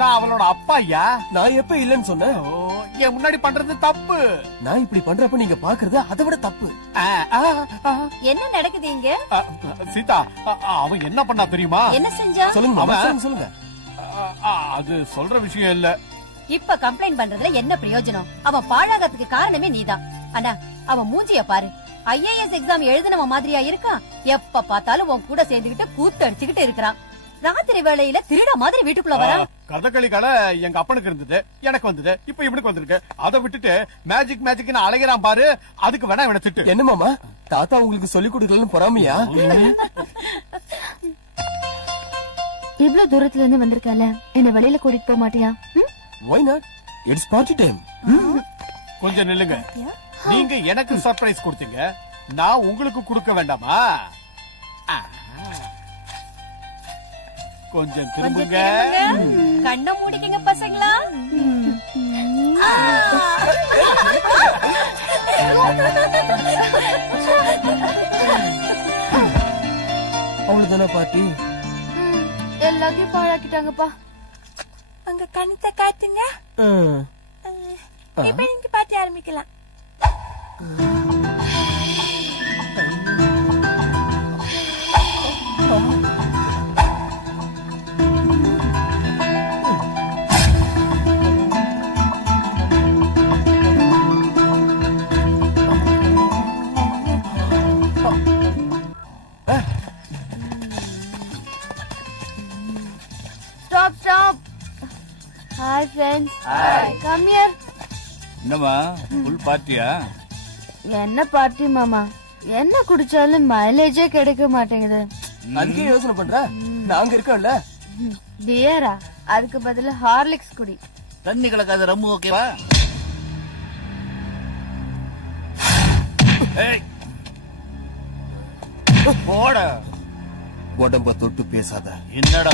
நான் அவளோட அப்பா ஐயா. நான் எப்ப இல்லன்னு சொன்னேன்? என் முன்னாடி பண்றது தப்பு. நான் இப்படி பண்றப்ப நீங்க பாக்குறது அதை விட தப்பு. என்ன நடக்குது இங்க? சீதா, அவன் என்ன பண்ணா தெரியுமா? என்ன செஞ்சா? சொல்லுங்க சொல்லுங்க. அது சொல்ற விஷயம் இல்ல. இப்ப கம்ப்ளைண்ட் பண்றதுல என்ன பிரயோஜனம்? அவன் பாழாகத்துக்கு காரணமே நீதான். அண்ணா, அவன் மூஞ்சிய பாரு. IAS எக்ஸாம் எழுதினவ மாதிரியா இருக்கான். எப்ப பார்த்தாலும் உன் கூட சேர்ந்துகிட்டு கூத்து அடிச்சுக்கிட்டு இருக்கிறான். ராத்திரி வேளையில திருட மாதிரி வீட்டுக்குள்ள வரான். கதகளி கடை எங்க அப்பனுக்கு இருந்தது, எனக்கு வந்தது, இப்ப இவனுக்கு வந்திருக்கு. அதை விட்டுட்டு மேஜிக் மேஜிக்னு அலைகிறான் பாரு. அதுக்கு வேணா இவனை திட்டு. என்ன மாமா, தாத்தா உங்களுக்கு சொல்லி கொடுக்கலன்னு பொறாமையா? இவ்ளோ தூரத்துல இருந்து வந்திருக்கல, என்ன வெளியில கூட்டிட்டு போக மாட்டியா? Why not? It's party time. கொஞ்சம் நில்லுங்க. நீங்க எனக்கு சர்ப்ரைஸ் கொடுத்தீங்க, நான் உங்களுக்கு கொடுக்க வேண்டாமா? கொஞ்சம் திரும்புங்க. கண்ண மூடிக்கங்க பசங்களா. அவ்வளவுதானா பார்ட்டி? எல்லாத்தையும் பாழாக்கிட்டாங்கப்பா. அங்க கணத்தை காட்டுங்க. இப்ப நீங்க பாட்டி ஆரம்பிக்கலாம். Stop, stop. Hi friends. Hi. Come here. என்னமா ஃபுல் பார்ட்டியா? என்ன பார்ட்டி மாமா? என்ன குடிச்சாலும் மைலேஜே கிடைக்க மாட்டேங்குது. அதுக்கே யோசனை பண்ற? நாங்க இருக்கோம்ல. பியரா? அதுக்கு பதிலா ஹார்லிக்ஸ் குடி. தண்ணி கலக்காத ரம்மு ஓகேவா? போட உடம்ப தொட்டு பேசாத. என்னடா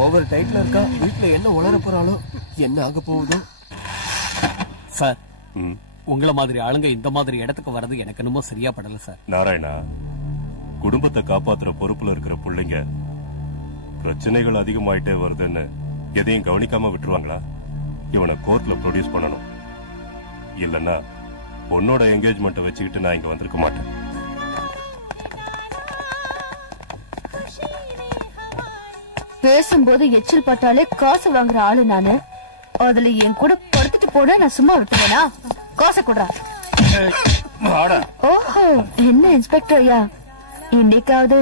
ஓவர் டைட்ல இருக்கா. வீட்டுல என்ன உளர போறாளோ, என்ன ஆக போகுதோ. சார், உங்கள மாதிரி ஆளுங்க இந்த மாதிரி இடத்துக்கு வர்றது எனக்கு என்னமோ சரியா படல சார். நாராயணா, குடும்பத்தை காப்பாத்துற பொறுப்புல இருக்கிற பிள்ளைங்க பிரச்சனைகள் அதிகமாயிட்டே வருதுன்னு எதையும் கவனிக்காம விட்டுருவாங்களா? இவனை கோர்ட்ல ப்ரொடியூஸ் பண்ணணும். இல்லன்னா பொண்ணோட என்கேஜ்மெண்ட்டை வச்சுக்கிட்டு நான் இங்க வந்திருக்க மாட்டேன். பேசும்போது எச்சில் பட்டாலே காசு வாங்குற ஆளு நானு. அதுல என் கூட படுத்துட்டு போட நான் சும்மா விட்டுவேனா? காசை கொடுறா. ஓஹோ, என்ன இன்ஸ்பெக்டர் ஐயா, இன்னைக்காவது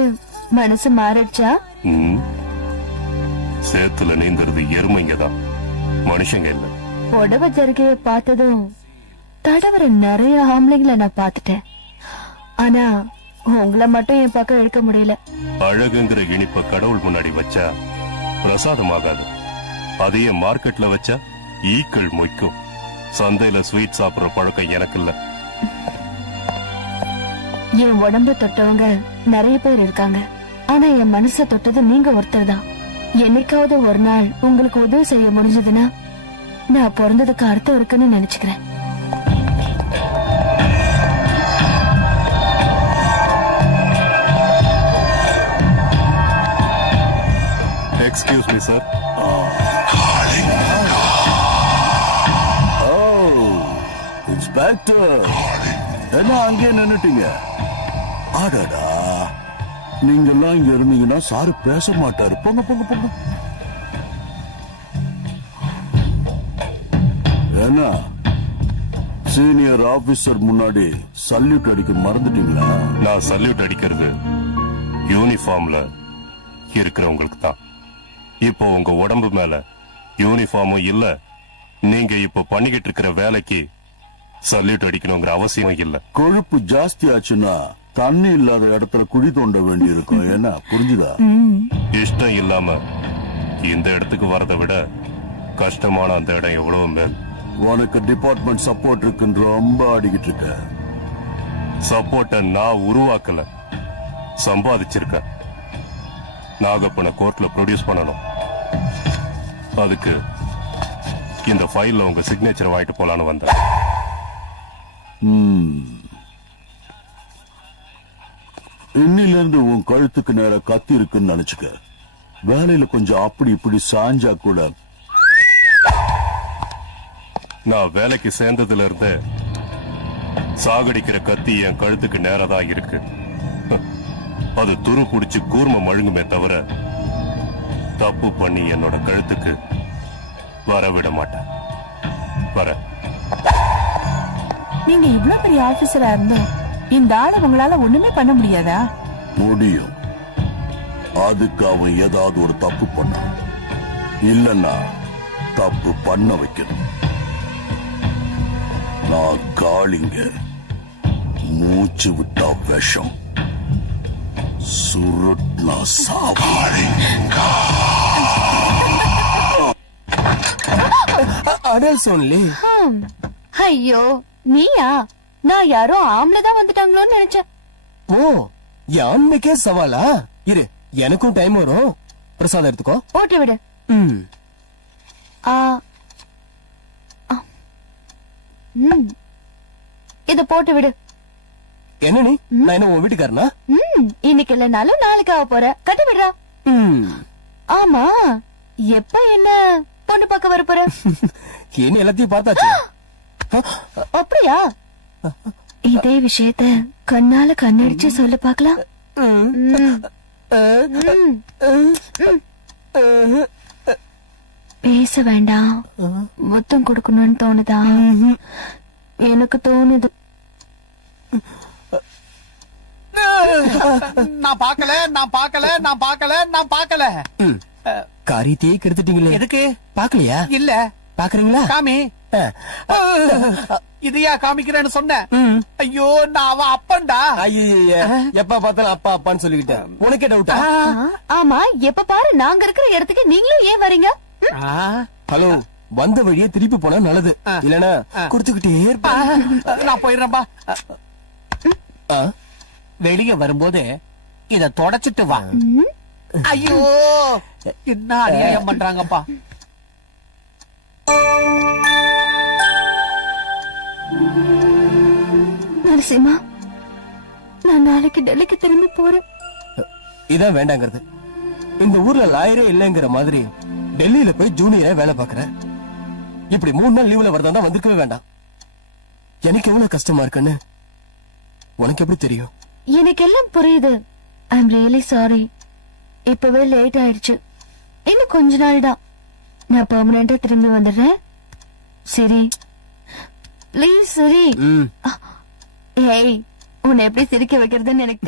மனசு மாறிடுச்சா? சேத்துல நீந்துறது எருமைங்கதான், மனுஷங்க இல்ல. புடவை ஜருகைய பார்த்ததும் தடவர நிறைய ஆம்பளைங்களை நான் பாத்துட்டேன். ஆனா உங்களை மட்டும் என் பக்கம் எடுக்க முடியல. அழகுங்கிற இனிப்ப கடவுள் முன்னாடி வச்சா பிரசாதமாகாது. அதையே மார்க்கெட்ல வச்சா ஈக்கள் மொய்க்கும். சந்தையில ஸ்வீட் சாப்பிடுற பழக்கம் எனக்கு இல்ல. என் உடம்பு தொட்டவங்க நிறைய பேர் இருக்காங்க. ஆனா என் மனச தொட்டது நீங்க ஒருத்தர் தான். என்னைக்காவது ஒரு நாள் உங்களுக்கு உதவி செய்ய முடிஞ்சதுன்னா நான் பிறந்ததுக்கு அர்த்தம் இருக்குன்னு நினைச்சுக்கிறேன். Excuse me sir. இன்ஸ்பெக்டர், என்ன அங்கே நின்னுட்டீங்க? ஆடாடா, நீங்க எல்லாம் இங்க இருந்தீங்கன்னா சாரு பேச மாட்டாரு. போங்க போங்க போங்க. என்ன சீனியர் ஆபீசர் முன்னாடி சல்யூட் அடிக்க மறந்துட்டீங்களா? நான் சல்யூட் அடிக்கிறது யூனிஃபார்ம்ல இருக்கிறவங்களுக்கு தான். இப்போ உங்க உடம்பு மேல யூனிஃபார்மும் இல்ல, நீங்க இப்ப பண்ணிக்கிட்டு இருக்கிற வேலைக்கு சல்யூட் அடிக்கணுங்கிற அவசியம் இல்ல. கொழுப்பு ஜாஸ்தி ஆச்சுன்னா தண்ணி இல்லாத இடத்துல குழி தோண்ட வேண்டி இருக்கும். என்ன புரிஞ்சுதா? இஷ்டம் இல்லாம இந்த இடத்துக்கு வரதை விட கஷ்டமான அந்த இடம் எவ்வளவு மேல். உனக்கு டிபார்ட்மெண்ட் சப்போர்ட் இருக்குன்னு ரொம்ப ஆடிக்கிட்டு இருக்க. சப்போர்ட்ட நான் உருவாக்கல, சம்பாதிச்சிருக்கேன். நாகப்பனை கோர்ட்ல ப்ரொடியூஸ் பண்ணணும். அதுக்கு இந்த ஃபைல்ல உங்க சிக்னேச்சர் வாங்கிட்டு போலான்னு வந்தேன். இன்னில இருந்து உன் கழுத்துக்கு நேர கத்தி இருக்குன்னு நினைச்சுக்க. வேலையில கொஞ்சம் அப்படி இப்படி சாஞ்சா கூட நான் வேலைக்கு சேர்ந்ததுல இருந்து சாகடிக்கிற கத்தி என் கழுத்துக்கு நேரதான் இருக்கு. அது துரு புடிச்சு கூர்ம மழுங்குமே தவிர தப்பு பண்ணி என்னோட கழுத்துக்கு வரவிட மாட்டேன். வர நீங்க இவ்ளோ பெரிய ஆபீசரா இருந்தோம் இந்த ஆளை உங்களால ஒண்ணுமே பண்ண முடியாதா? முடியும். அதுக்கு அவன் ஏதாவது ஒரு தப்பு பண்ணான், இல்லன்னா தப்பு பண்ண வைக்கணும். நான் காளிங்க, மூச்சு விட்டா விஷம், சுருட்னா சாவாழி. Adults only. ஐயோ நீயா? நான் யாரோ ஆம்பளைதான் வந்துட்டாங்களோன்னு நினைச்சேன். ஓ, யானைக்கே சவாலா? இரு, எனக்கும் டைம் வரும். பிரசாதம் எடுத்துக்கோ. போட்டு விடு. ம். ஆ. ஆ. ம். இத போட்டு விடு. என்ன நீ? நான் என்ன உன் வீட்டுக்காரனா? இன்னைக்கு இல்லைனாலும் நாளைக்கு ஆக போற. கட்டி விடுறா. ம். ஆமா, எப்ப என்ன பொண்ணு பார்க்க வர போற? என்ன எல்லாத்தையும் பார்த்தாச்சு. அப்படியா? இதே விஷயத்த கண்ணால கண்ணடிச்சு சொல்ல பாக்கலாம். பேச வேண்டாம், முத்தம் கொடுக்கணும்னு தோணுதா? எனக்கு தோணுது. நான் பார்க்கல, நான் பார்க்கல, நான் பார்க்கல, நான் பார்க்கல. காரியத்தையே கெடுத்துட்டீங்களே. எதுக்கு? பாக்கலையா? இல்ல. பாக்குறீங்களா? காமி. இதையா காமிக்கிறேன்னு சொன்னேன். ஐயோ, நான் அவன் அப்பன்டா. ஐய, எப்ப பார்த்தாலும் அப்பா அப்பான்னு சொல்லிக்கிட்டேன். உனக்கே டவுட்டா? ஆமா, எப்ப பாரு நாங்க இருக்கிற இடத்துக்கு நீங்களும் ஏன் வரீங்க? ஹலோ, வந்த வழியே திருப்பி போனா நல்லது. இல்லனா குடுத்துக்கிட்டே இருப்பேன். நான் போயிடுறேன்பா. வெளிய வரும்போது இத தொடச்சிட்டு வா. ஐயோ, என்ன அநியாயம் பண்றாங்கப்பா. நரசிம்மா, நான் நாளைக்கு டெல்லிக்கு திரும்பி போறேன். இதான் வேண்டாங்கிறது. இந்த ஊர்ல லாயரே இல்லைங்கிற மாதிரி டெல்லியில போய் ஜூனியரா வேலை பாக்குறேன். இப்படி 3 நாள் லீவ்ல வரதா வந்திருக்கவே வேண்டாம். எனக்கு எவ்வளவு கஷ்டமா இருக்குன்னு உனக்கு எப்படி தெரியும்? எனக்கு எல்லாம் புரியுது. I am really sorry. இப்பவே லேட் ஆயிடுச்சு. இன்னும் கொஞ்ச நாள் தான். நான் பெர்மனண்டா திரும்பி வந்துடுறேன். சரி, ப்ளீஸ் சரி. ம். ஹேய், உன்னை எப்படி சிரிக்க வைக்கிறதுன்னு எனக்கு